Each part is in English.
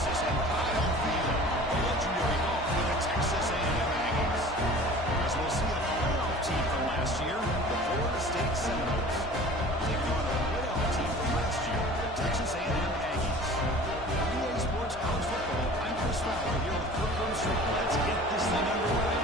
Texas and Kyle Field, the legendary home for the Texas A&M Aggies. As we'll see a playoff team from last year, the Florida State Seminoles, taking on a playoff team from last year, the Texas A&M Aggies. EA Sports College Football, I'm Chris Fowler here with Kirk Armstrong. Let's get this thing underway.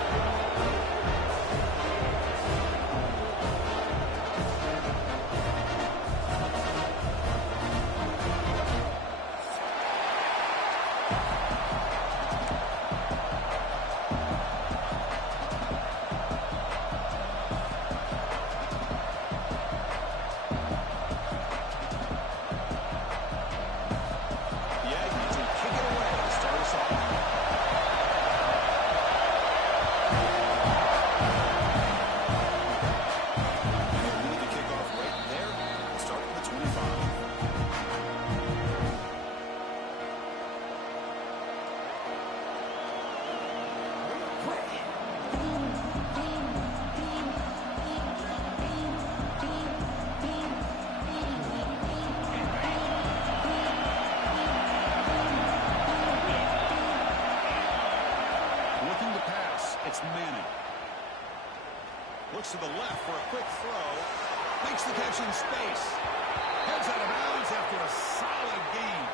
Looks to the left for a quick throw. Makes the catch in space. Heads out of bounds after a solid gain.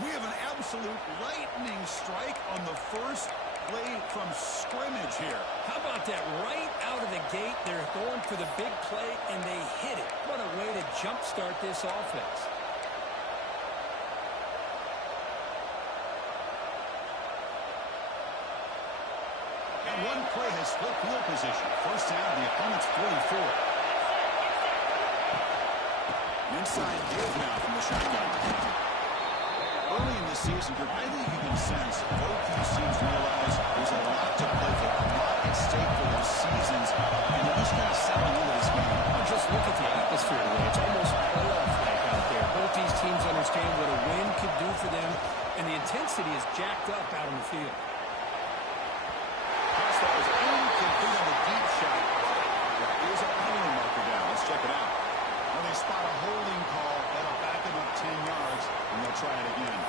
We have an absolute lightning strike on the first play from scrimmage here. How about that? Right out of the gate, they're going for the big play, and they hit it. What a way to jumpstart this offense. One play has split field position. First down, the opponent's 44. Inside give now from the shotgun. Early in this season, I think you can sense both these teams realize there's a lot to play for, a lot at stake for their seasons, and they're just kind of settling into this game. Just look at the atmosphere today. It's almost playoff-like out there. Both these teams understand what a win could do for them, and the intensity is jacked up out on the field. That was incomplete on the deep shot. There is a penalty marker down. Let's check it out. Now they spot a holding call. That'll back them up 10 yards, and they'll try it again.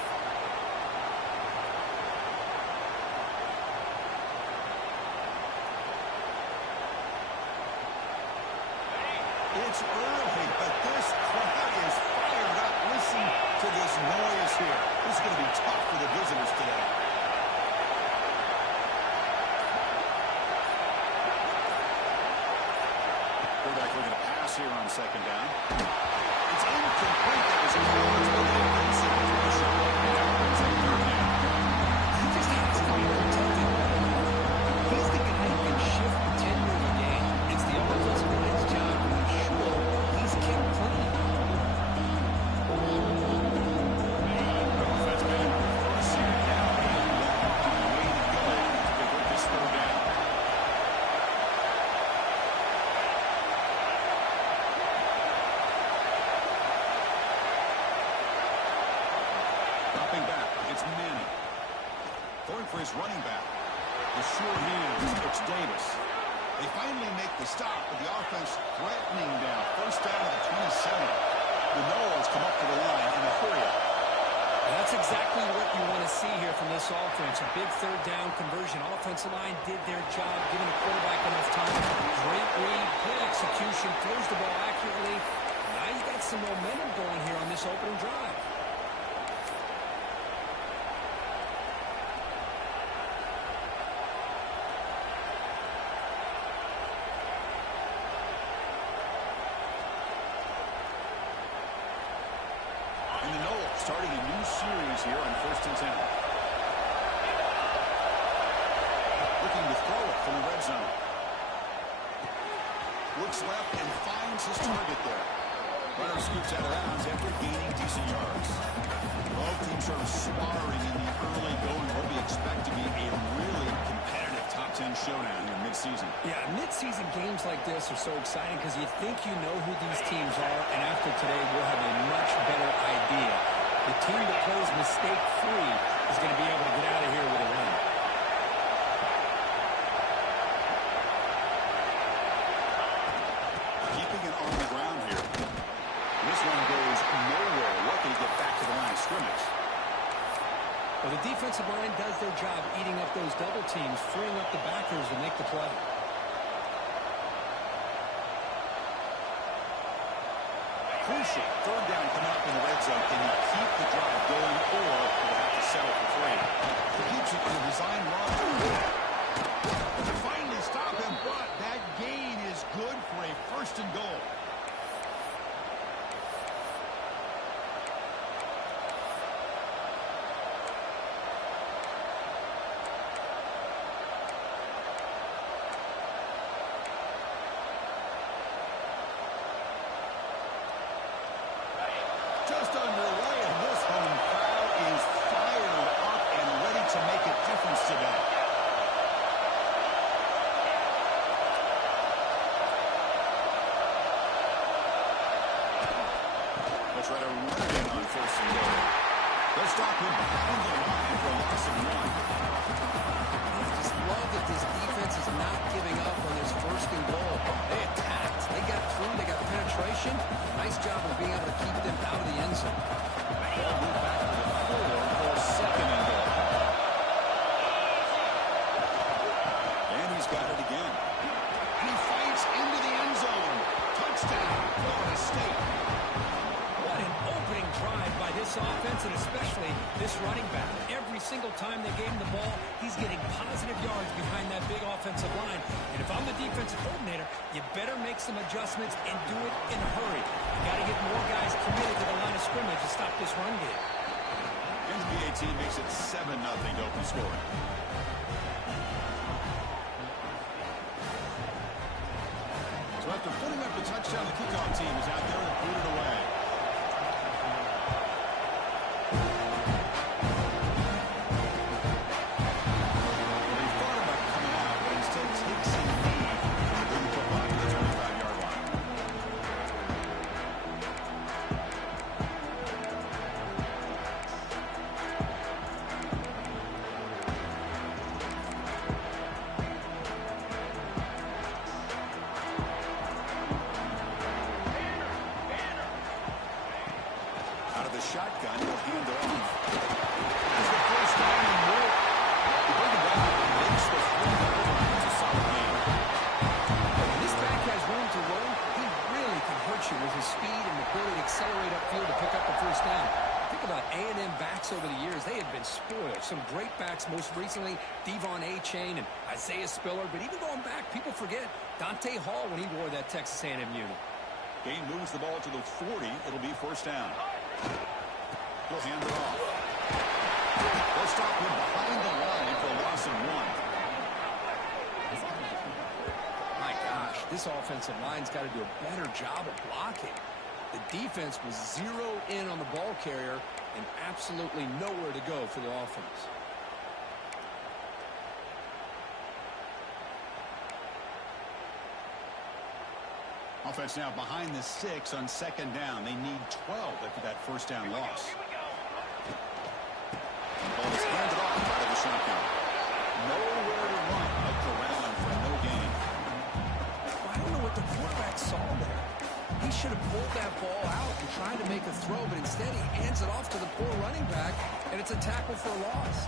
It's early, but this crowd is fired up. Listen to this noise here. This is going to be tough for the visitors today. Here on second down. It's incomplete. That was close for the offensive situation. And now brings up third down. He just has to be protected. He's the guy who can shift the tenure of the game. It's the offensive line's job to ensure he's kept clean. Offense man, first here down. Way to go to convert this third down. For his running back. The sure hands, it's Davis. They finally make the stop, but the offense threatening down. First down to the 27. The Noles come up to the line in a hurry. That's exactly what you want to see here from this offense. A big third down conversion. Offensive line did their job, giving the quarterback enough time. Great read, good execution, throws the ball accurately. Now you got some momentum going here on this opening drive. Starting a new series here on 1st and 10. Looking to throw it from the red zone. Looks left and finds his target there. Runner scoops out of bounds after gaining decent yards. Both teams are sparring in the early going. What we expect to be a really competitive top 10 showdown here mid-season. Yeah, mid-season games like this are so exciting because you think you know who these teams are, and after today we'll have a much better idea. The team that plays mistake-free is going to be able to get out of here with a win. Keeping it on the ground here. This one goes nowhere. Lucky to get back to the line of scrimmage. Well, the defensive line does their job eating up those double teams, freeing up the backers to make the play. Crucial. Third down coming up in the red zone. Can he keep the drive going, or will have to settle for 3? He keeps it on a designed run. To finally stop him, but that gain is good for a first and goal. Just underway, and this home crowd is fired up and ready to make a difference today. They'll try to run it in on first and goal. They'll stop him behind the line for a loss of 1. I just love that this defense is not giving up on this first and goal. They attacked. They got through. They got penetration. Nice job of being able to keep them out of the end zone. Ball moved back to the 4 for second and goal. And he's got it again. He fights into the end zone. Touchdown, Florida State. What an opening drive by this offense, and especially this running back. Every single time they gave him the ball, he's getting positive yards behind that big offensive line. And if I'm the defensive coordinator, you better make some adjustments and do it in a hurry. You got to get more guys committed to the line of scrimmage to stop this run game. NBA team makes it 7-0 to open scoring. So after putting up the touchdown, the kickoff team is out there and boot it away. They thought about coming out, but instead takes a knee to bring the football to the 25-yard line. Out of the shotgun, he'll hand it off. There's the first down and more. The bring it back and makes the 3-yard line. It's a solid game. When this back has room to run, he really can hurt you with his speed and ability to accelerate upfield to pick up the first down. Think about A&M backs over the years. They have been spoiled. Some great backs, most recently Devon A-Chain and Isaiah Spiller. But even going back, people forget Dante Hall when he wore that Texas A&M unit. Gain moves the ball to the 40. It'll be first down. He'll hand it off. They'll stop him behind the line for a loss of 1. My gosh, this offensive line's got to do a better job of blocking. The defense was zero in on the ball carrier and absolutely nowhere to go for the offense. Offense now behind the 6 on second down. They need 12 after that first down loss. And ball is handed off out of the shotgun. Nowhere to run. A corral for no gain. I don't know what the quarterback saw there. He should have pulled that ball out and tried to make a throw, but instead he hands it off to the poor running back, and it's a tackle for a loss.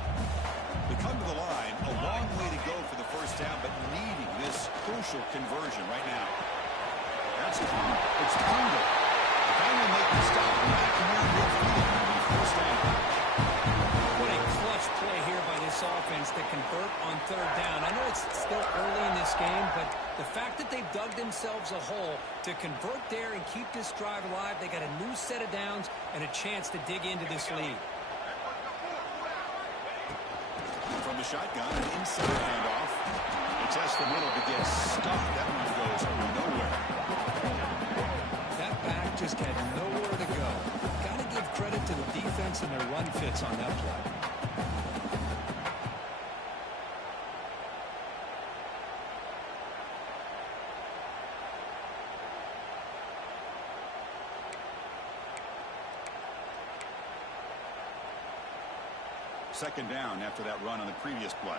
They come to the line. A long way to go for the first down, but needing this crucial conversion right now. That's Connor. It's Pringle. Finally making the stop back near midfield. First down. What a clutch play here by this offense to convert on third down. I know it's still early in this game, but the fact that they've dug themselves a hole to convert there and keep this drive alive, they got a new set of downs and a chance to dig into this lead. From the shotgun, an inside handoff. They test the middle to get stopped. That one goes nowhere. That back just had nowhere to go. Got to give credit to the defense and their run fits on that play. Second down after that run on the previous play.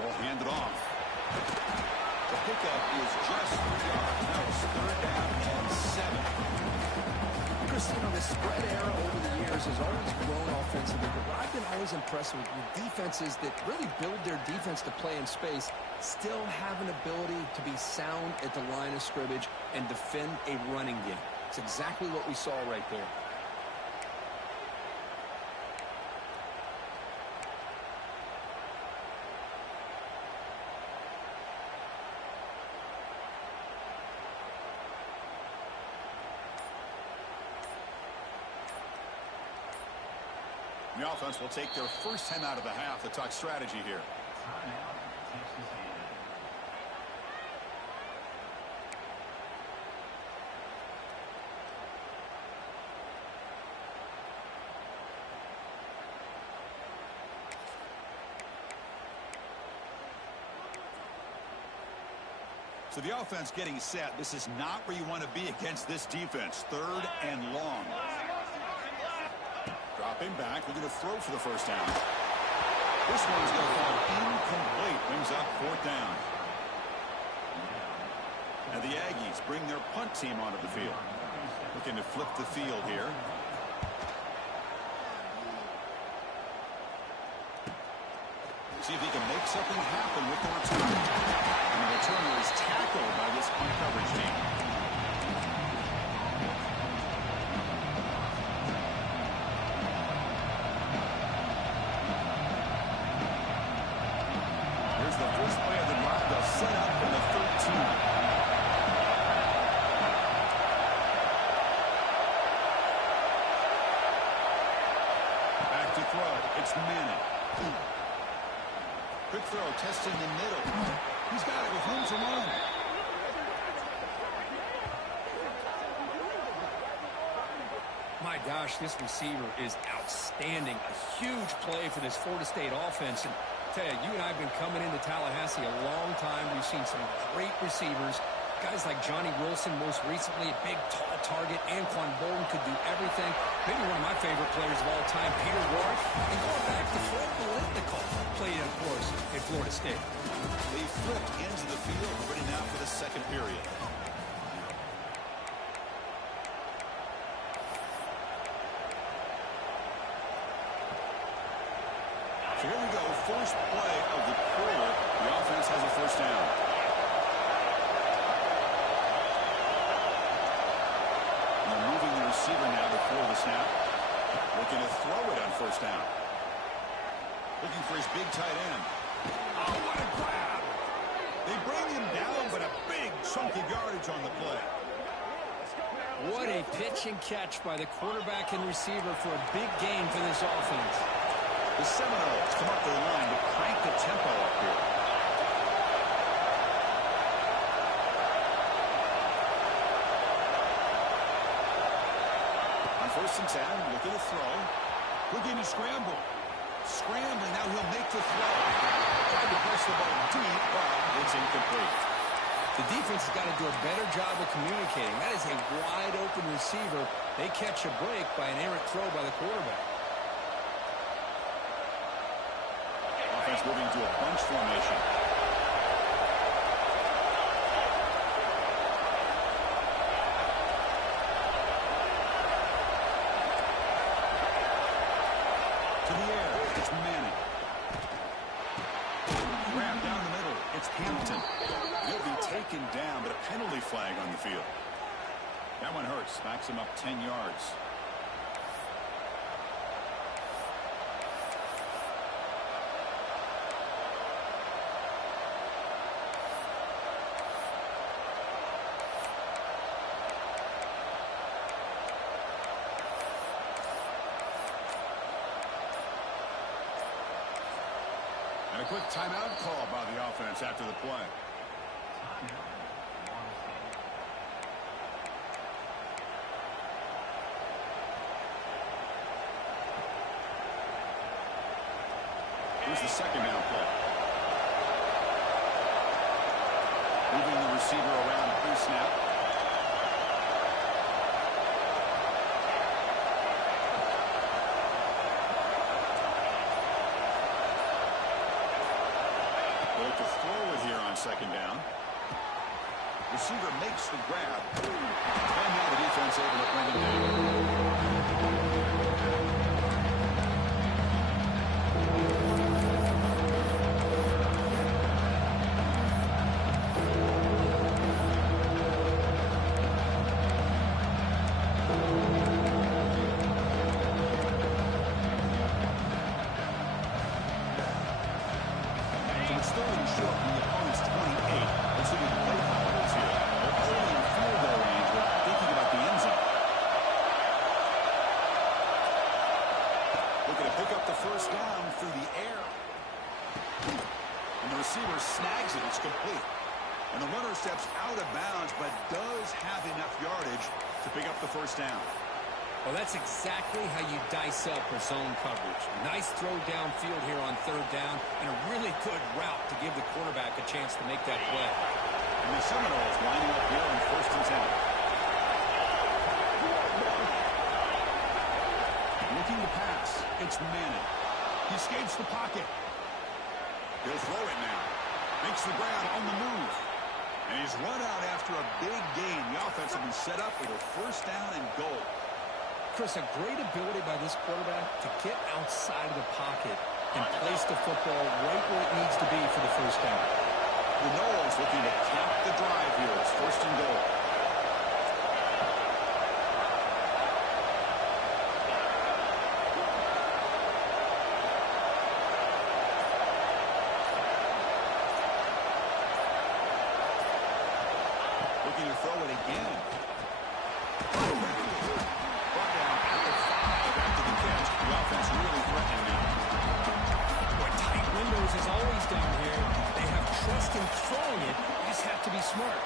We'll hand it off. The pickup is just 3 yards. Now it's third down and 7. Just, the spread era over the years has always grown offensively, but what I've been always impressed with defenses that really build their defense to play in space still have an ability to be sound at the line of scrimmage and defend a running game. It's exactly what we saw right there. The offense will take their first time out of the half to talk strategy here. So the offense getting set. This is not where you want to be against this defense. 3rd and long. Dropping back, looking to throw for the first down. This one's going to fall incomplete. Brings up 4th down. And the Aggies bring their punt team onto the field. Looking to flip the field here. See if he can make something happen with the return. And the returner is tackled by this punt coverage team. Here's the first play of the drive. They'll set up in the 13. Back to throw. It's Manning. Quick throw, testing the middle. He's got it with room to run. My gosh, this receiver is outstanding. A huge play for this Florida State offense. And I tell you, you and I have been coming into Tallahassee a long time. We've seen some great receivers. Guys like Johnny Wilson, most recently, a big, tall target. Anquan Bolden could do everything. Maybe one of my favorite players of all time, Peter Warrick. And going back to Fred Biletnikoff, played, of course, at Florida State. They flipped into the field, ready now for the second period. So here we go, first play of the quarter. The offense has a first down. And they're moving the receiver now before the snap. Looking to throw it on first down. Looking for his big tight end. Oh, what a grab! They bring him down, but a big chunk of yardage on the play. What a pitch and catch by the quarterback and receiver for a big gain for this offense. The Seminoles come up the line to crank the tempo up here. On 1st and 10, looking to throw. Looking to scramble. Scrambling, now he'll make the throw. Tried to press the ball deep, but it's incomplete. The defense has got to do a better job of communicating. That is a wide-open receiver. They catch a break by an errant throw by the quarterback. Offense moving to a bunch formation. To the air, it's Manning. Grab down the middle, it's Hampton. He'll be taken down, but a penalty flag on the field. That one hurts, backs him up 10 yards. And a quick timeout call by the offense after the play. Here's the second down play. Moving the receiver around pre-snap. To throw it here on second down. Receiver makes the grab. And now the defense able to bring him down. first down through the air. And the receiver snags it. It's complete. And the runner steps out of bounds, but does have enough yardage to pick up the first down. Well, that's exactly how you dice up a zone coverage. Nice throw downfield here on third down, and a really good route to give the quarterback a chance to make that play. And the Seminoles lining up here on first and 10. Looking to pass. It's Manning. He escapes the pocket. He'll throw it now. Makes the grab on the move. And he's run out after a big gain. The offense will be set up with a first down and goal. Chris, a great ability by this quarterback to get outside of the pocket and place the football right where it needs to be for the first down. The Noles looking to cap the drive here. It's first and goal. Looking to throw it again. Brought down at the 5 after the catch. The offense really threatening now. Boy, tight windows as always down here. They have trust in throwing it. You just have to be smart.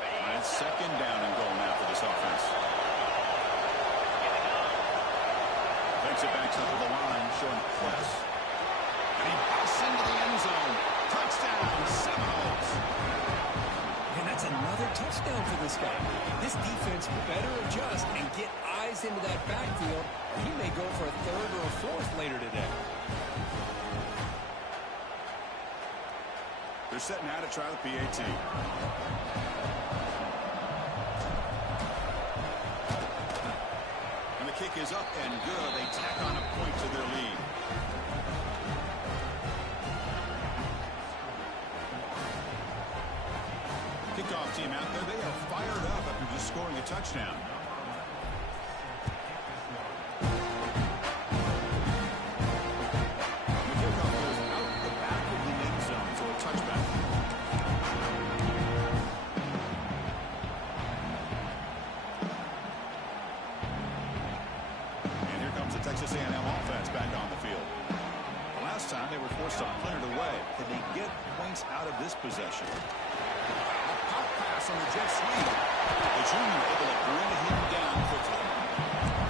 And it's second down and goal now for this offense. Takes it back up to the line, showing press. And he busts into the end zone. Touchdown, Seminoles. And that's another touchdown for this guy. This defense better adjust and get eyes into that backfield, or he may go for a third or a fourth later today. They're setting out to try the PAT. And the kick is up and good. They tack on a point to their lead. Kickoff team out there. They are fired up after just scoring a touchdown. The kickoff goes out the back of the end zone for a touchback. And here comes the Texas A&M offense back on the field. The last time they were forced to punt it away. Can they get points out of this possession? Pop pass on the jet sweep. The junior able to bring him down quickly.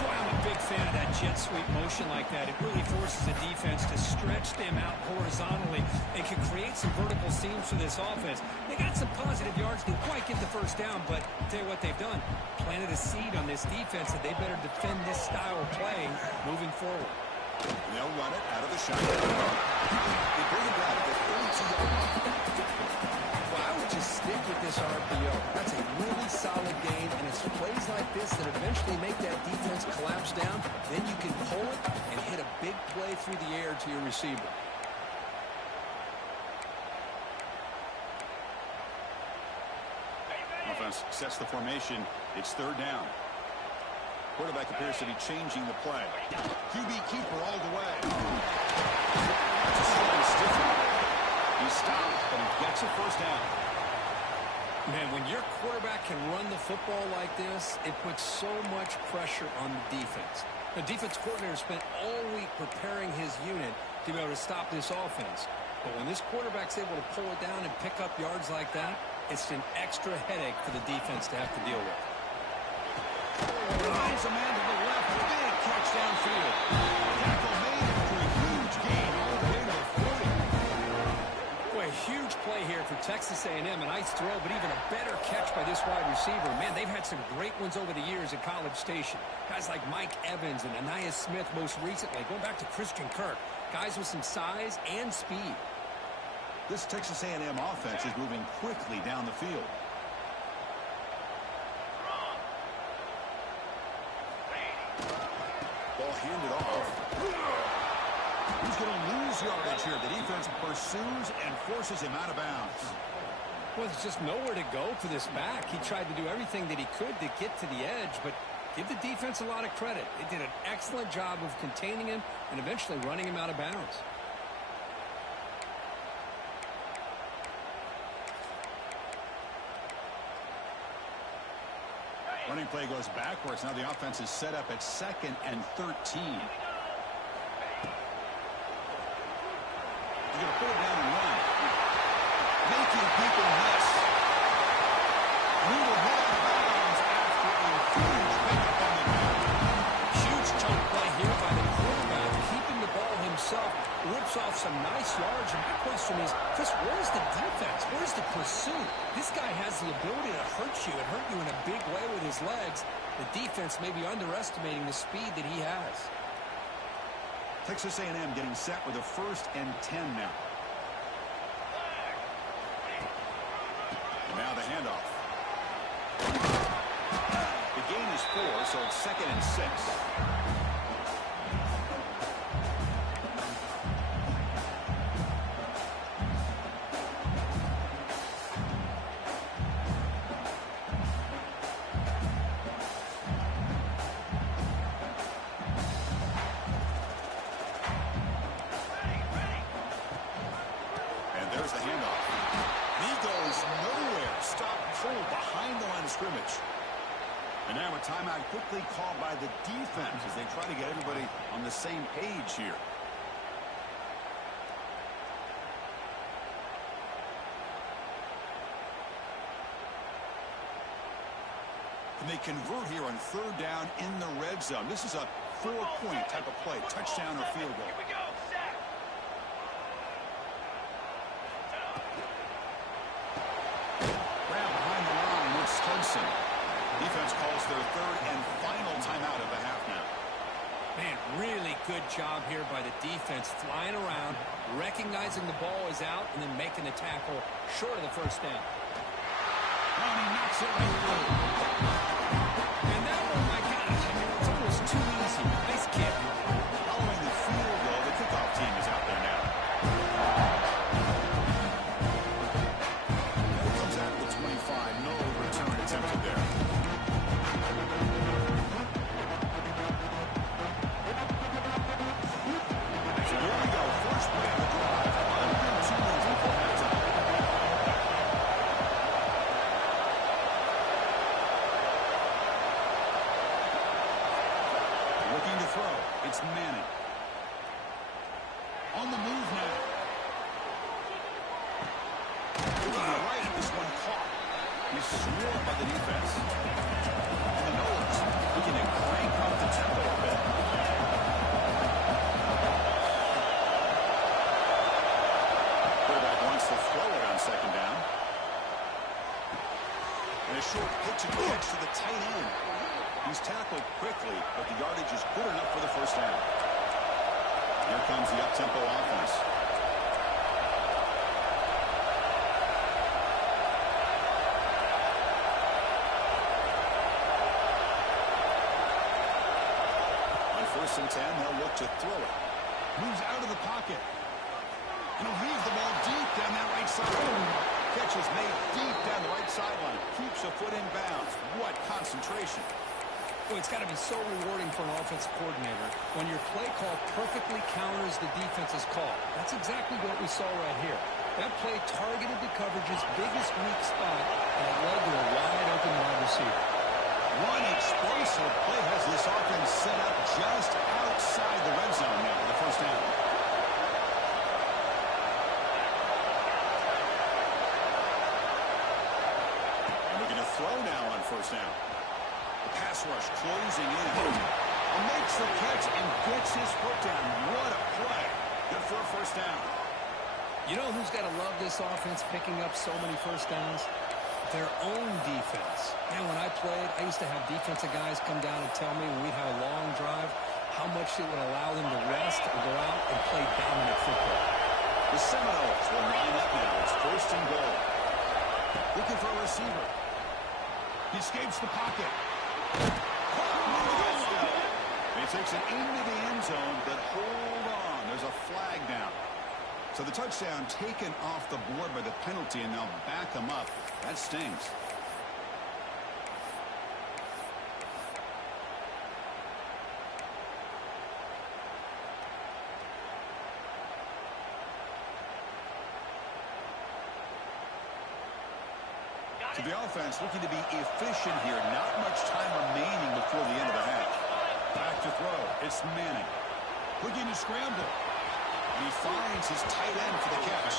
Boy, I'm a big fan of that jet sweep motion like that. It really forces the defense to stretch them out horizontally and can create some vertical seams for this offense. They got some positive yards, didn't quite get the first down, but I'll tell you what they've done. Planted a seed on this defense that they better defend this style of play moving forward. They'll run it out of the shotgun. They bring it down to the 32-yard line. Well, I would just stick with this RPO. That's a really solid game, and it's plays like this that eventually make that defense collapse down. Then you can pull it and hit a big play through the air to your receiver. Offense sets the formation. It's third down. Quarterback appears to be changing the play. QB keeper all the way. That's a strong stiff one. He stopped, but he gets a first down. Man, when your quarterback can run the football like this, it puts so much pressure on the defense. The defense coordinator spent all week preparing his unit to be able to stop this offense. But when this quarterback's able to pull it down and pick up yards like that, it's an extra headache for the defense to have to deal with. Drives a man to the left. Big catch downfield. Tackle made after a huge gain all the way to the 40. Boy, a huge play here for Texas A&M. A nice throw, but even a better catch by this wide receiver. Man, they've had some great ones over the years at College Station. Guys like Mike Evans and Anais Smith most recently. Going back to Christian Kirk. Guys with some size and speed. This Texas A&M offense is moving quickly down the field. Ball handed off. He's going to lose yardage here. The defense pursues and forces him out of bounds. Well, there's just nowhere to go for this back. He tried to do everything that he could to get to the edge, but give the defense a lot of credit. They did an excellent job of containing him and eventually running him out of bounds. running play goes backwards. Now the offense is set up at 2nd and 13. He's going to pull it down and run. Making people miss. Noodle hit out of bounds after a huge pickup on the ground. Huge chunk play here by the quarterback, keeping the ball himself. Rips off some nice yards. And my question is, Chris, where's the defense? Where's the pursuit? This guy has the ability to hurt you and hurt you in a big way with his legs. The defense may be underestimating the speed that he has. Texas A&M getting set with a 1st and 10 now. And now the handoff. The gain is 4, so it's 2nd and 6. There's the handoff. He goes nowhere. Stop cold behind the line of scrimmage. And now a timeout quickly called by the defense as they try to get everybody on the same page here. And they convert here on 3rd down in the red zone. This is a 4-point type of play, touchdown or field goal. Defense calls their 3rd and final timeout of the half now. Man, really good job here by the defense, flying around, recognizing the ball is out, and then making the tackle short of the 1st down. Oh, and he knocks it right through. And that one, my gosh, I mean, it's almost too easy. Nice kick. Following the field goal, the kickoff team is out there now. That comes out with 25. No return attempted there. So here we go. First play of the drive. Under 2 minutes before halftime. Looking to throw. It's Manning. On the move now. Looking right at this one caught. He's swarmed by the defense. And the Noles looking to crank up the tempo a bit. Quarterback wants to throw it on 2nd down. And a short pitch and catch to the tight end. He's tackled quickly, but the yardage is good enough for the 1st down. Here comes the up-tempo offense. On 1st and 10, they'll look to throw it. Moves out of the pocket. He'll leave the ball deep down that right side. Catch is made deep down the right sideline. Keeps a foot in bounds. What concentration. Well, it's got to be so rewarding for an offensive coordinator when your play call perfectly counters the defense's call. That's exactly what we saw right here. That play targeted the coverage's biggest weak spot, and it led to a wide-open wide receiver. One explosive play has this offense set up just outside the red zone now for the 1st down. And we're going to throw now on 1st down. The pass rush closing in. Makes the catch and gets his foot down. What a play. Good for a 1st down. You know who's got to love this offense picking up so many 1st downs? Their own defense. Man, when I played, I used to have defensive guys come down and tell me when we'd have a long drive how much it would allow them to rest or go out and play dominant football. The Seminoles will line up now. It's 1st and goal. Looking for a receiver. He escapes the pocket. He takes it into the end zone, but hold on. There's a flag down. So the touchdown taken off the board by the penalty, and they'll back them up. That stings. So the offense looking to be efficient here. Not much time remaining before the end of the half. Back to throw. It's Manning. Looking to scramble. And he finds his tight end for the catch.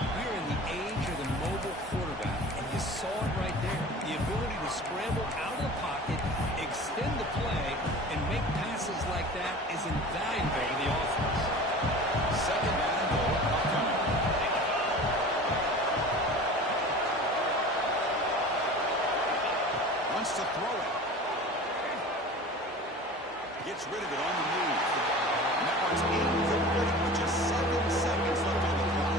We're in the age of the mobile quarterback, and you saw it right there. The ability to scramble out of the pocket, extend the play, and make passes like that is invaluable to the offense. Second down and goal upcoming. Wants to throw it. Gets rid of it on the move. And that one's incomplete with just 7 seconds left on the clock.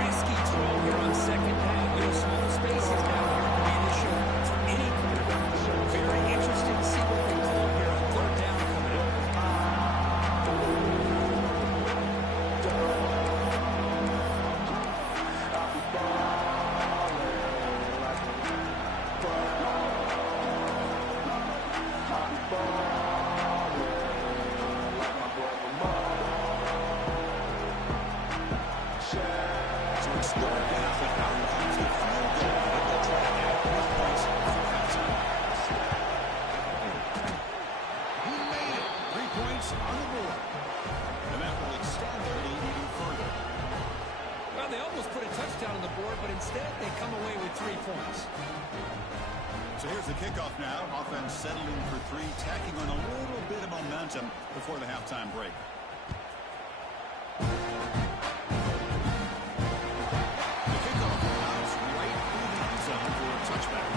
Risky throw here on second down. Small spaces down here can be an issue for any quarterback. Very interesting to see what they call here on third down coming up. Instead, they come away with 3 points. So here's the kickoff now. Offense settling for 3, tacking on a little bit of momentum before the halftime break. The kickoff comes right through the end zone for a touchback.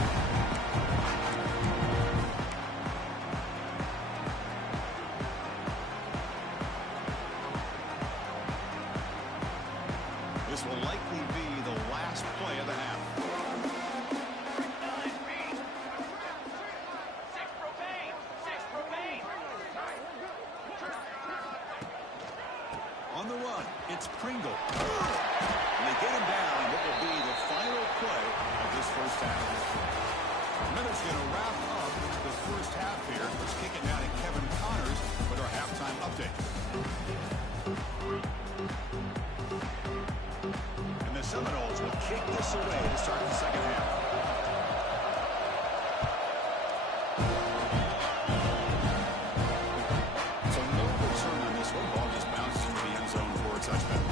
This will likely be the last play of the half. On the run, it's Pringle. And they get him down. What will be the final play of this first half. Miller's going to wrap up the first half here. Let's kick it down to Kevin Connors with our halftime update. And the Seminoles will kick this away to start the second half. So no return on this one. Ball just bounces into the end zone for a touchback.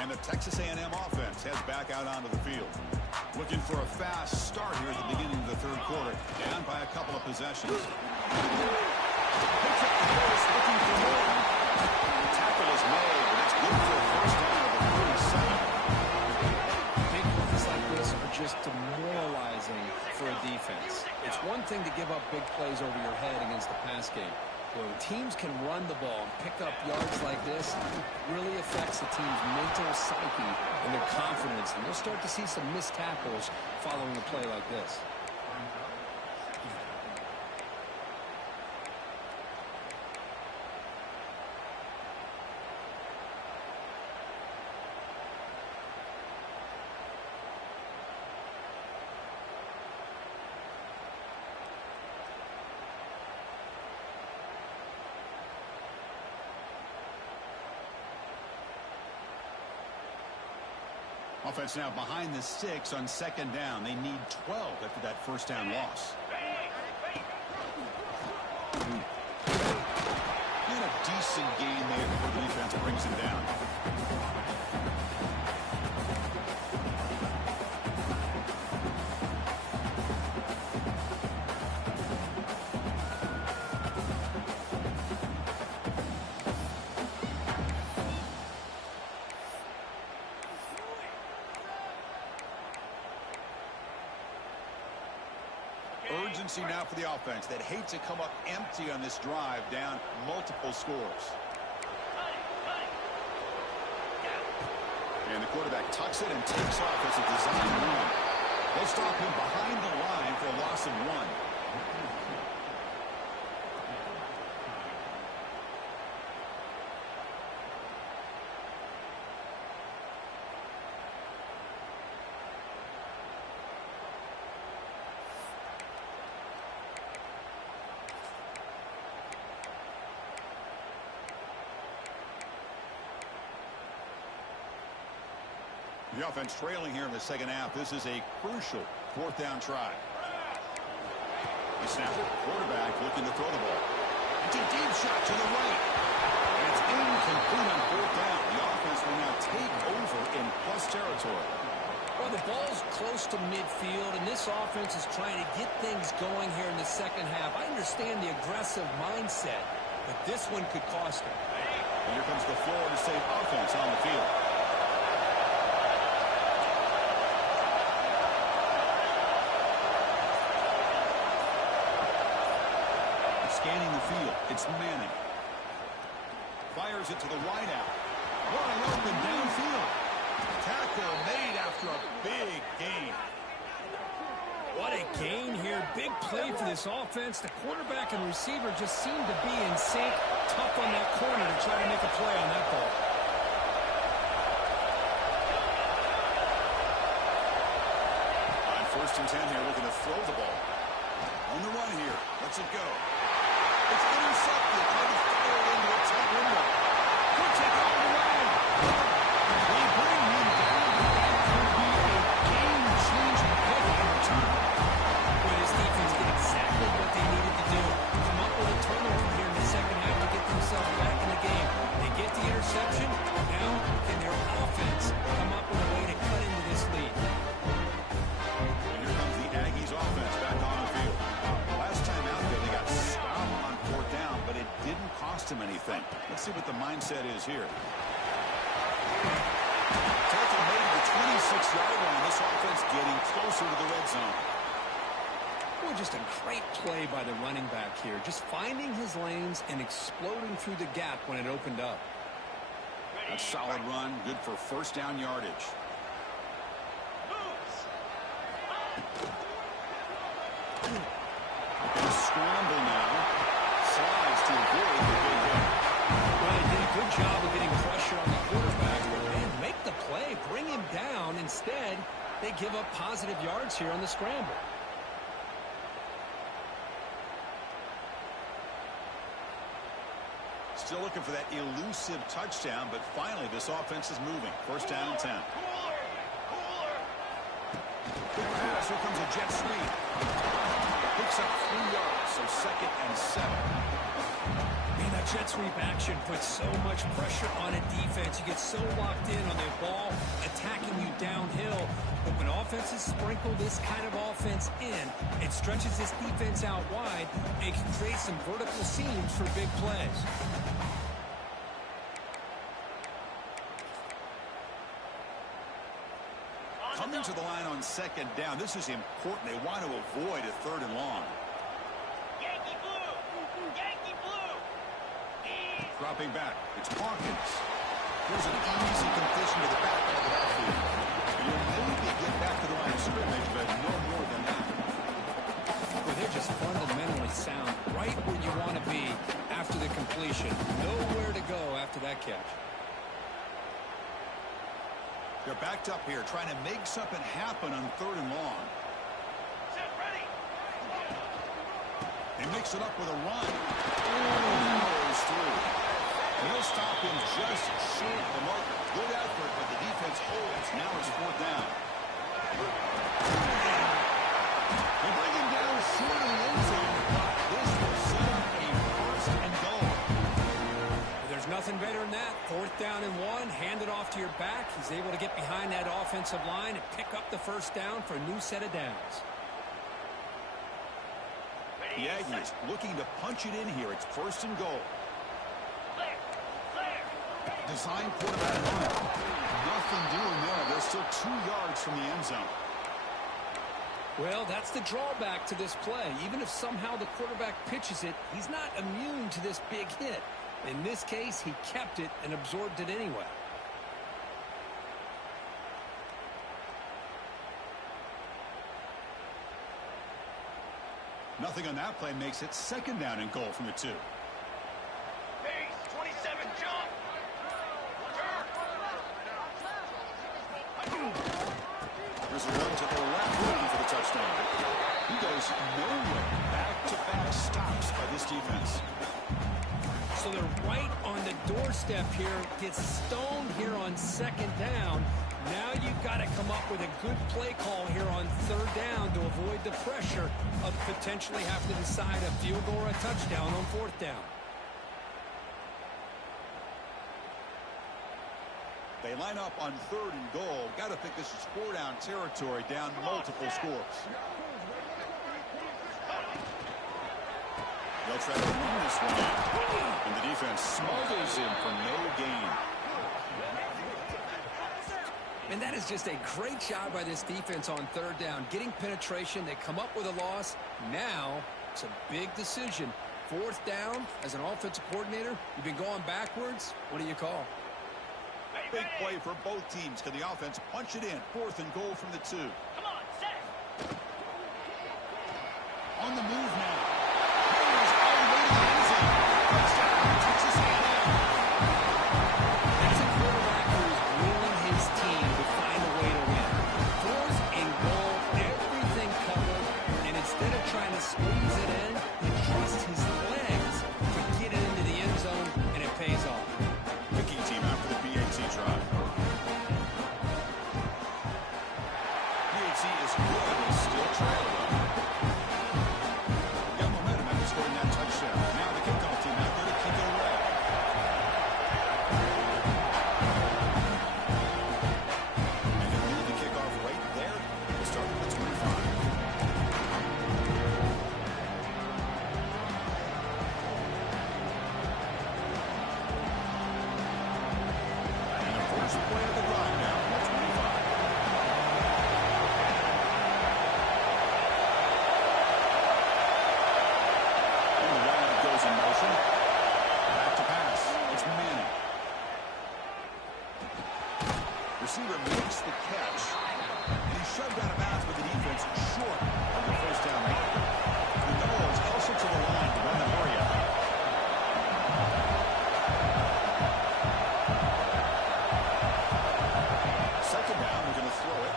And the Texas A&M offense heads back out onto the field. Looking for a fast start here at the beginning of the third quarter. Down by a couple of possessions. Picks up the pace, looking for more. The tackle is made, but it's good for a first down of the 37. Big plays like this are just demoralizing for a defense. It's one thing to give up big plays over your head against the pass game. When teams can run the ball and pick up yards like this, it really affects the team's mental psyche and their confidence. And you'll start to see some missed tackles following a play like this. Offense now behind the 6 on second down. They need 12 after that first down loss. And a decent gain there before the defense brings him down. Urgency now for the offense that hates to come up empty on this drive, down multiple scores. And the quarterback tucks it and takes off as a design run. They'll stop him behind the line for a loss of 1. The offense trailing here in the second half. This is a crucial fourth down try. He snaps it. Quarterback looking to throw the ball. It's a deep shot to the right. And it's incomplete on fourth down. The offense will now take over in plus territory. Well, the ball's close to midfield, and this offense is trying to get things going here in the second half. I understand the aggressive mindset, but this one could cost them. And here comes the Florida State offense on the field. Scanning the field. It's Manning. Fires it to the wideout. Wide open downfield. Tackle made after a big gain. What a gain here. Big play for this offense. The quarterback and receiver just seem to be in sync. Tough on that corner to try to make a play on that ball. On 1st and 10 here, looking to throw the ball. On the run here. Lets it go. It's intercepted. Trying to throw it into a tight window. Could take it all the way. They bring him down. That could be a game-changing pick in return. Well, this defense did exactly what they needed to do. Come up with a turnover here in the second half to get themselves back in the game. They get the interception. Now, can their offense come up with a way to cut into this lead? And here comes the Aggies offense back on the field. Last time out there, they got stopped on fourth down, but it didn't cost them anything. Let's see what the mindset is here. Tackle made to the 26-yard line. This offense getting closer to the red zone. Well, just a great play by the running back here. Just finding his lanes and exploding through the gap when it opened up. A solid run, good for first down yardage. Gonna scramble now. Slides to avoid the big hit. Well, they did a good job of getting pressure on the quarterback, but man, make the play, bring him down. Instead, they give up positive yards here on the scramble. Still looking for that elusive touchdown, but finally this offense is moving. First down and 10. Quick pass, here comes a jet sweep. Picks up 3 yards, so 2nd and 7. Man, that jet sweep action puts so much pressure on a defense. You get so locked in on their ball attacking you downhill. But when offenses sprinkle this kind of offense in, it stretches this defense out wide and can create some vertical seams for big plays. Coming to the line on 2nd down. This is important. They want to avoid a 3rd and long. Yankee blue! Yankee blue! Dropping back. It's Hawkins. Here's an easy completion to the back of the backfield. You'll maybe get back to the line of scrimmage, but no more than that. Well, they're just fundamentally sound. Right where you want to be after the completion. Nowhere to go after that catch. They're backed up here, trying to make something happen on 3rd and long. Set ready! They mix it up with a run. Powers through. And he'll stop him just short of the mark. Good effort, but the defense holds. Now it's 4th down. They bring him down short of the end zone. This will set up a 1st and goal. There's nothing better than that. 4th down and 1. Hand it off to your back. He's able to get behind that offensive line and pick up the first down for a new set of downs. The Aggies looking to punch it in here. It's 1st and goal. Design quarterback run. Nothing doing there. They're still 2 yards from the end zone. Well, that's the drawback to this play. Even if somehow the quarterback pitches it, he's not immune to this big hit. In this case, he kept it and absorbed it anyway. Nothing on that play makes it 2nd down and goal from the 2. Base, 27, jump! There's a run to the left looking for the touchdown. He goes nowhere. Back-to-back stops by this defense. So they're right on the doorstep here. Gets stoned here on 2nd down. Now you've got to come up with a good play call here on third down to avoid the pressure of potentially having to decide a field goal or a touchdown on fourth down. They line up on 3rd and goal. Got to think this is 4-down territory, down multiple scores. They'll try to run this one out. And the defense smothers him for no gain. And that is just a great job by this defense on third down. Getting penetration, they come up with a loss. Now, it's a big decision. Fourth down, as an offensive coordinator, you've been going backwards. What do you call? Big play for both teams. Can the offense punch it in? 4th and goal from the 2. Come on, set. On the move now. Raiders already losing. Touchdown, Texas A&M. That's a quarterback who is willing his team to find a way to win. 4th and goal, everything covered, and instead of trying to squeeze it in, he trusts his legs to get it into the end zone, and it pays off. Kicking team out for the PAT drive. PAT is good and still trailing. Got momentum after scoring that touchdown. Now the kickoff team out there to kick it away. And they lead the kickoff right there. We'll start with the 25. And the first play of the drive now from the 25. And the wideout goes in motion. Back to pass. It's Manning. Receiver makes the catch. And he's shoved out of bounds with the defense short of the first down marker. The Noles also to the line to run the area. Second down, we're going to throw it.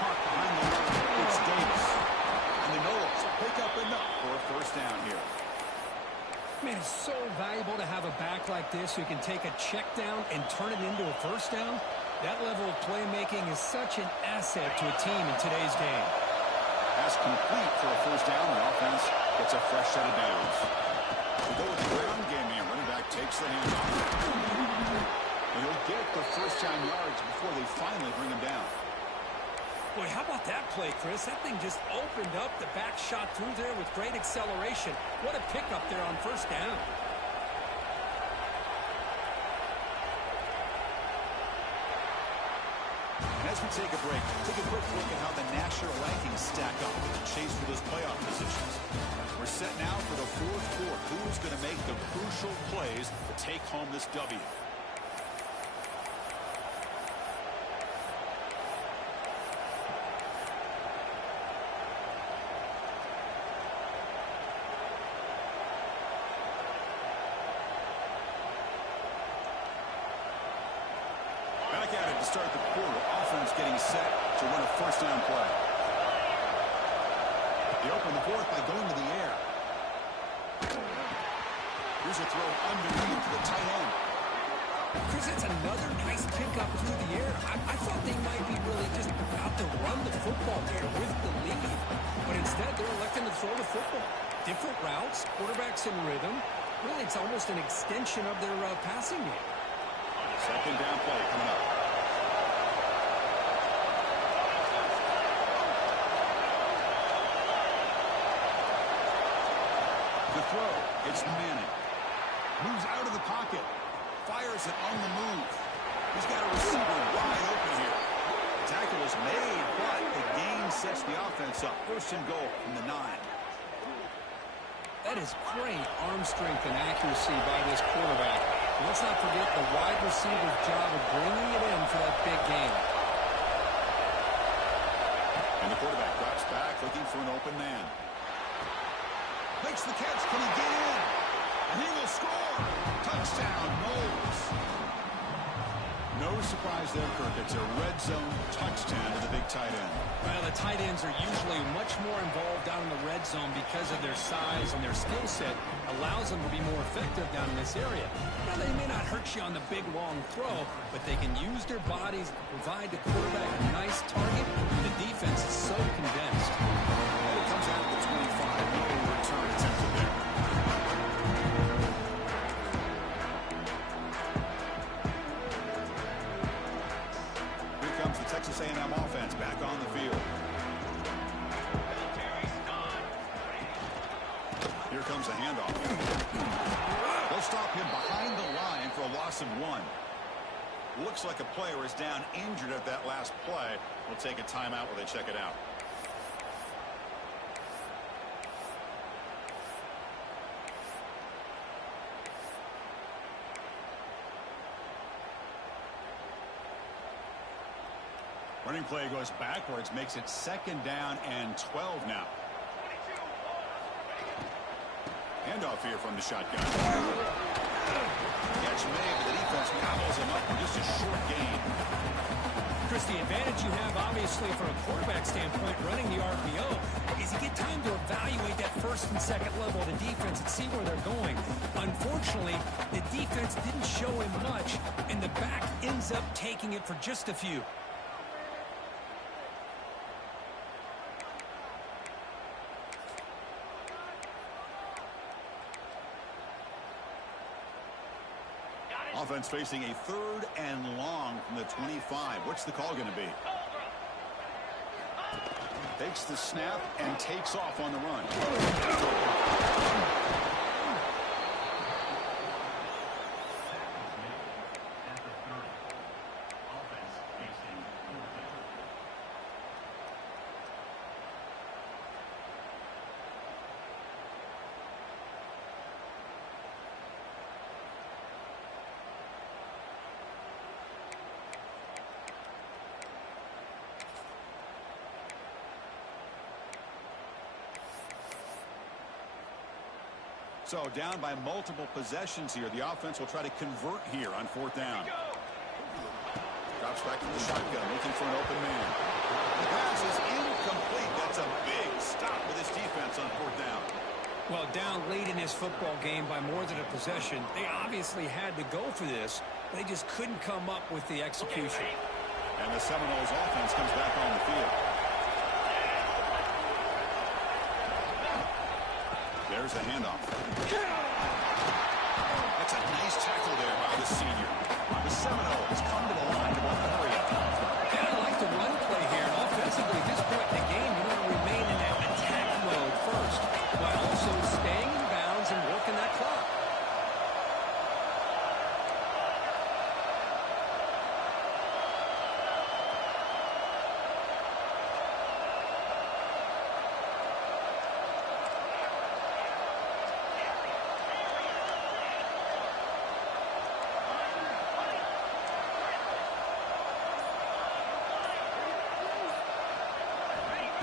Park behind the line. It's Davis. And the Noles pick up enough for a first down here. Man, it's so valuable to have a back like this who can take a check down and turn it into a first down. That level of playmaking is such an asset to a team in today's game. Pass complete for a first down. The offense gets a fresh set of downs. We go with the ground game here. Running back takes the handoff. And he'll get the first down yards before they finally bring him down. Boy, how about that play, Chris? That thing just opened up. The back shot through there with great acceleration. What a pickup there on first down. And as we take a break, take a quick look at how the national rankings stack up in the chase for those playoff positions. We're set now for the 4th quarter. Who's going to make the crucial plays to take home this W? Back at it to start the quarter. Offense getting set to run a first down play. They open the 4th by going to the air. Here's a throw underneath to the tight end. Chris, that's another nice pickup through the air. I thought they might be really just about to run the football here with the lead. But instead, they're electing to throw the football. Different routes, quarterbacks in rhythm. Really, it's almost an extension of their passing game. Second down play coming up. The throw, it's Manning. Moves out of the pocket. Fires it on the move. He's got a receiver wide open here. The tackle is made, but the gain sets the offense up. First and goal from the 9. That is great arm strength and accuracy by this quarterback. Let's not forget the wide receiver's job of bringing it in for that big game. And the quarterback drops back looking for an open man. Makes the catch. Can he get in? And he will score. Touchdown, Noles. No surprise there, Kirk. It's a red zone touchdown to the big tight end. Well, the tight ends are usually much more involved down in the red zone because of their size, and their skill set allows them to be more effective down in this area. Now, they may not hurt you on the big, long throw, but they can use their bodies to provide the quarterback a nice target, and the defense is so condensed. And it comes out of the 25. No return attempted there. Here comes the Texas A&M offense back on the field. Here comes a handoff. They'll stop him behind the line for a loss of 1. Looks like a player is down injured at that last play. We'll take a timeout while they check it out. Running play goes backwards, makes it 2nd down and 12 now. Handoff here from the shotgun. Catch made, but the defense gobbles him up for just a short gain. Chris, the advantage you have, obviously, from a quarterback standpoint, running the RPO, is you get time to evaluate that first and second level of the defense and see where they're going. Unfortunately, the defense didn't show him much, and the back ends up taking it for just a few. Offense facing a 3rd and long from the 25. What's the call going to be? Takes the snap and takes off on the run. So down by multiple possessions here. The offense will try to convert here on 4th down. Drops back to the shotgun, looking for an open man. The pass is incomplete. That's a big stop with his defense on 4th down. Well, down late in this football game by more than a possession, they obviously had to go for this. They just couldn't come up with the execution. And the Seminoles offense comes back on the field. There's a handoff. That's a nice tackle there by the senior. The Seminoles come to the line to run the hurry up. And I like the run play here. And offensively, at this point in the game, you want to remain in that attack mode first, while also staying in bounds and working that clock.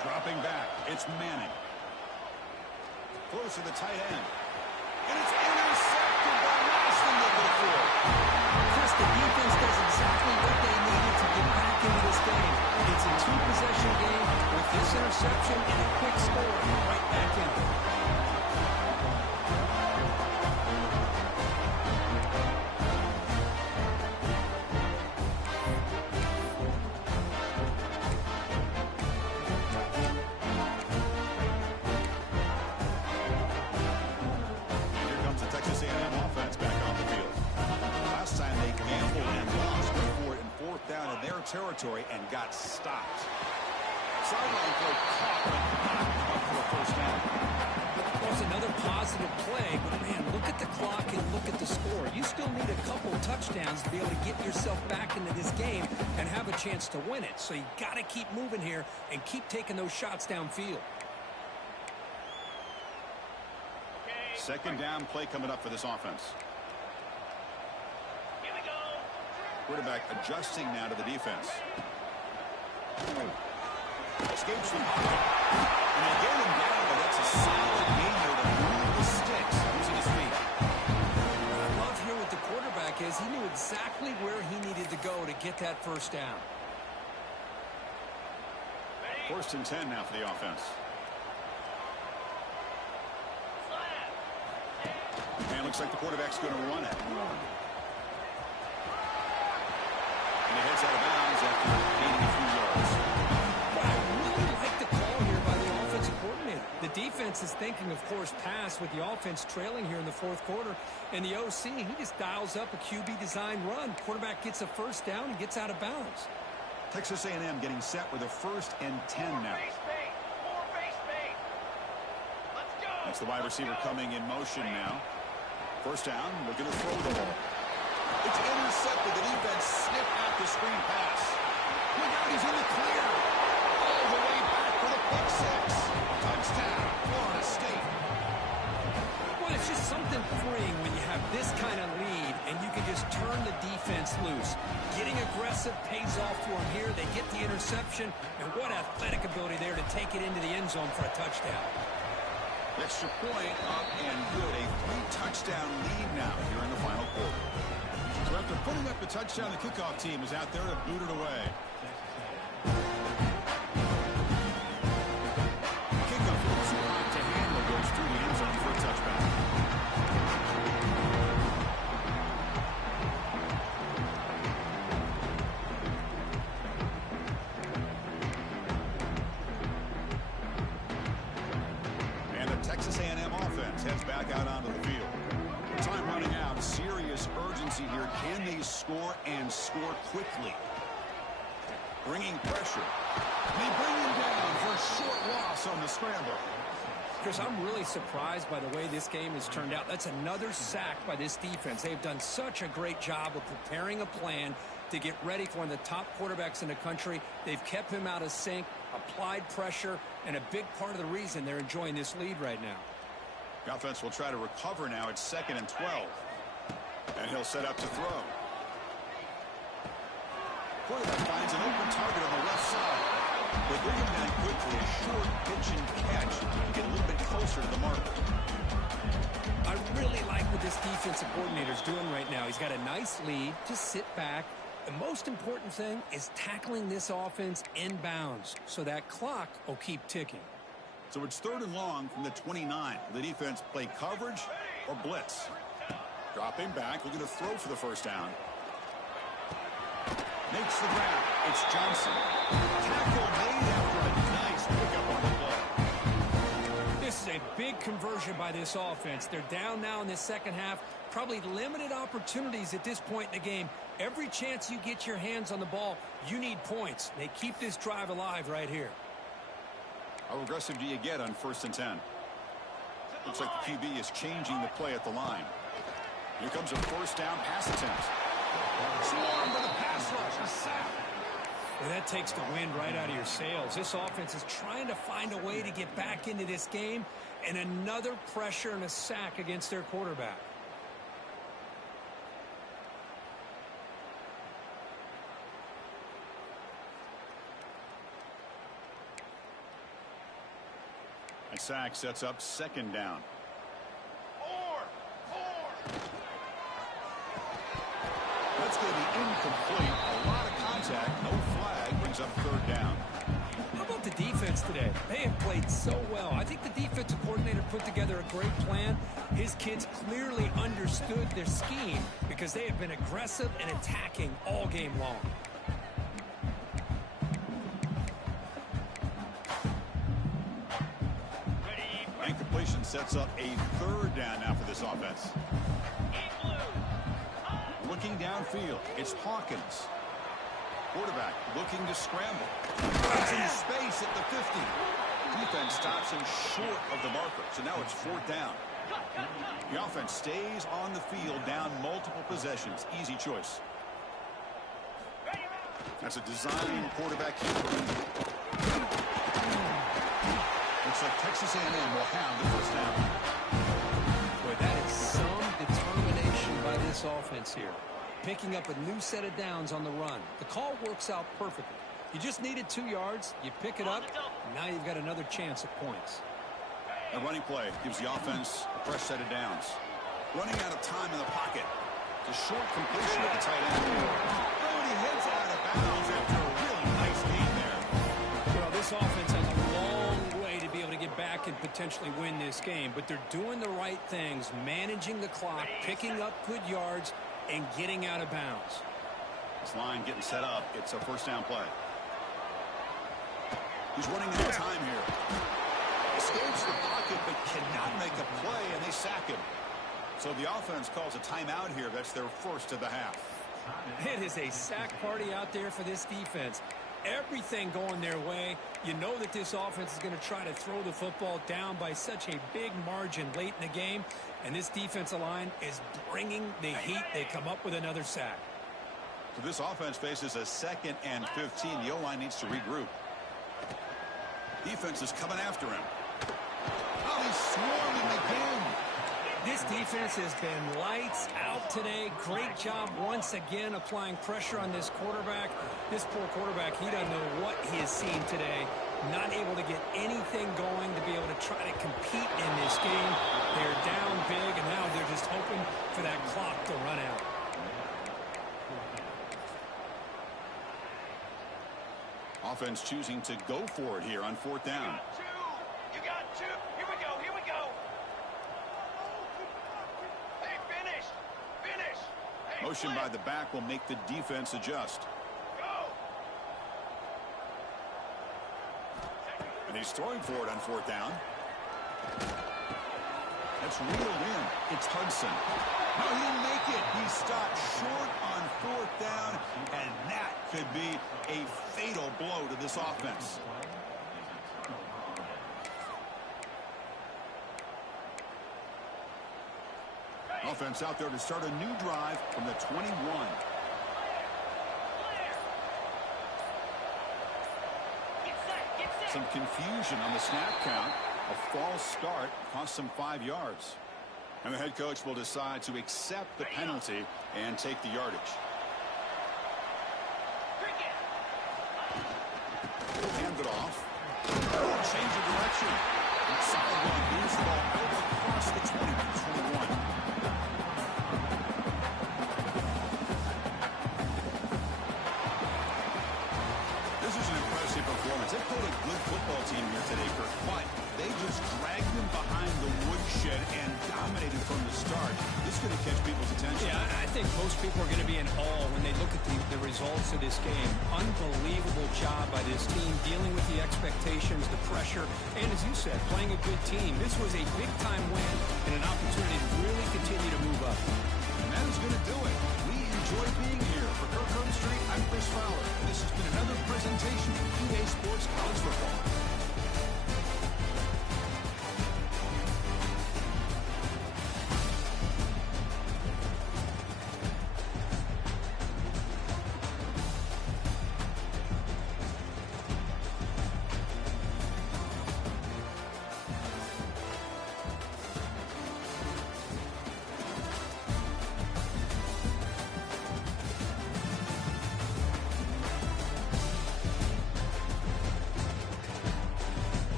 Dropping back, it's Manning. Close to the tight end. And it's intercepted by Marston to go through. Chris, the defense does exactly what they needed to get back into this game. It's a 2-possession game with this interception and a quick score right back in. Territory and got stopped. Sideline play caught, but for a first down. Well, it's another positive play, but man, look at the clock and look at the score. You still need a couple touchdowns to be able to get yourself back into this game and have a chance to win it. So you got to keep moving here and keep taking those shots downfield. 2nd down play coming up for this offense. Quarterback adjusting now to the defense. Escapes from pocket. And they get him down, but that's a solid gain here to move the sticks using his feet. What I love here with the quarterback is he knew exactly where he needed to go to get that first down. First and 10 now for the offense. And it looks like the quarterback's going to run it. And he heads out of bounds after gaining a few yards. Well, I really like the call here by the offensive coordinator. The defense is thinking, of course, pass with the offense trailing here in the fourth quarter. And the OC, he just dials up a QB design run. Quarterback gets a first down and gets out of bounds. Texas A&M getting set with a first and 10 now. That's the wide receiver coming in motion now. First down, looking to throw the ball. It's intercepted. The defense snipped out the screen pass. Look out, he's in the clear. All the way back for the pick six. Touchdown, Florida State. Well, it's just something freeing when you have this kind of lead and you can just turn the defense loose. Getting aggressive pays off for them here. They get the interception, and what athletic ability there to take it into the end zone for a touchdown. Extra point up and good. A 3-touchdown lead now here in the final quarter. So after putting up the touchdown, the kickoff team is out there to boot it away. Kickoff is right to handle, goes through the end zone for a touchback. Texas A&M offense heads back out onto the field. Time running out. Serious urgency here. Can they score and score quickly? Bringing pressure. They bring him down for a short loss on the scramble. Chris, I'm really surprised by the way this game has turned out. That's another sack by this defense. They've done such a great job of preparing a plan to get ready for one of the top quarterbacks in the country. They've kept him out of sync, applied pressure, and a big part of the reason they're enjoying this lead right now. The offense will try to recover now. It's 2nd and 12. And he'll set up to throw. Quarterback finds an open target on the left side. They bring him down quickly. A short pitch and catch to get a little bit closer to the mark. I really like what this defensive coordinator is doing right now. He's got a nice lead. Just sit back. The most important thing is tackling this offense inbounds so that clock will keep ticking. So it's 3rd and long from the 29. Will the defense play coverage or blitz? Dropping back, looking to throw for the first down. Makes the grab. It's Johnson. Tackle made after a nice pickup on the play. This is a big conversion by this offense. They're down now in the second half. Probably limited opportunities at this point in the game. Every chance you get your hands on the ball, you need points. They keep this drive alive right here. How aggressive do you get on 1st and 10? Looks like the QB is changing the play at the line. Here comes a first down pass attempt. Swarmed by the pass rush. A sack. Well, that takes the wind right out of your sails. This offense is trying to find a way to get back into this game, and another pressure and a sack against their quarterback. A sack sets up 2nd down. That's going to be incomplete. A lot of contact. No flag. Brings up 3rd down. How about the defense today? They have played so well. I think the defensive coordinator put together a great plan. His kids clearly understood their scheme because they have been aggressive and attacking all game long. Incompletion sets up a 3rd down now for this offense. Looking downfield, it's Hawkins. Quarterback looking to scramble. It's in space at the 50. Defense stops him short of the marker, so now it's 4th down. The offense stays on the field, down multiple possessions. Easy choice. That's a design quarterback keeper. Looks like Texas A&M will have the first down. Boy, that is some determination by this offense here. Picking up a new set of downs on the run. The call works out perfectly. You just needed 2 yards. You pick it up. Now you've got another chance at points. A running play gives the offense a fresh set of downs. Running out of time in the pocket. It's a short completion at the tight end. Oh, and he heads out of bounds after a really nice game there. Well, this offense has a long way to be able to get back and potentially win this game, but they're doing the right things, managing the clock, picking up good yards, and getting out of bounds. This line getting set up. It's a first down play. He's running out of time here. Escapes the pocket but cannot make a play, and they sack him. So the offense calls a timeout here. That's their first of the half. It is a sack party out there for this defense. Everything going their way. You know that this offense is going to try to throw the football down by such a big margin late in the game. And this defensive line is bringing the heat. They come up with another sack. So this offense faces a 2nd and 15. The O-line needs to regroup. Defense is coming after him. Oh, he's swarming again. This defense has been lights out today. Great job once again applying pressure on this quarterback. This poor quarterback, he doesn't know what he has seen today. Not able to get anything going to be able to try to compete in this game. They're down big, and now they're just hoping for that clock to run out. Offense choosing to go for it here on 4th down. You got two. Here we go. Here we go. Hey, finish. Finish. Hey, Motion by the back will make the defense adjust. Go. And he's throwing for it on 4th down. That's reeled in. It's Hudson. No, he didn't make it. He stopped short on 4th down, and that could be a fatal blow to this offense. Offense out there to start a new drive from the 21. Some confusion on the snap count. A false start cost them 5 yards. And the head coach will decide to accept the penalty and take the yardage. Hand it off. Change of direction. Solid one. Moves the ball out across the 20-21. This is an impressive performance. They played a good football team here today, Kirk, but they just dragged them behind the woodshed and dominated from the start. This is going to catch people's attention. Yeah, I think most people are going to be in awe when they look at the results of this game. Unbelievable job by this team dealing with the expectations, the pressure, and as you said, playing a good team. This was a big-time win and an opportunity to really continue to move up. And that is going to do it. We enjoy being here. For Kirk